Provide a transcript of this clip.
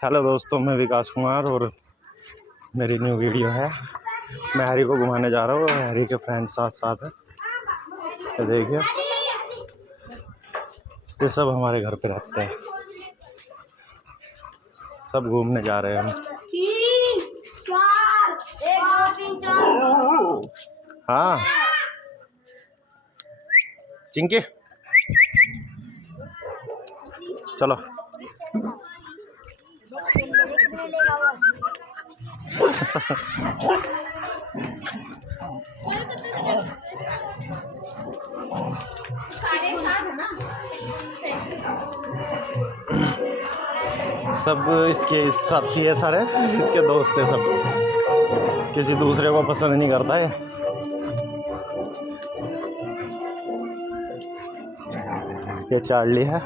Hello दोस्तों, मैं विकास कुमार और मेरी न्यू वीडियो है। मैं हैरी को घुमाने जा रहा हूँ। हैरी के फ्रेंड साथ साथ है। तो देखिए, ये सब हमारे घर पे रहते हैं। सब घूमने जा रहे हैं हम। 3 4 1 2 3 4। हाँ चिंकी, चलो। सब इसके साथी है, सारे इसके दोस्त है। सब किसी दूसरे को पसंद नहीं करता है। ये चार्ली है।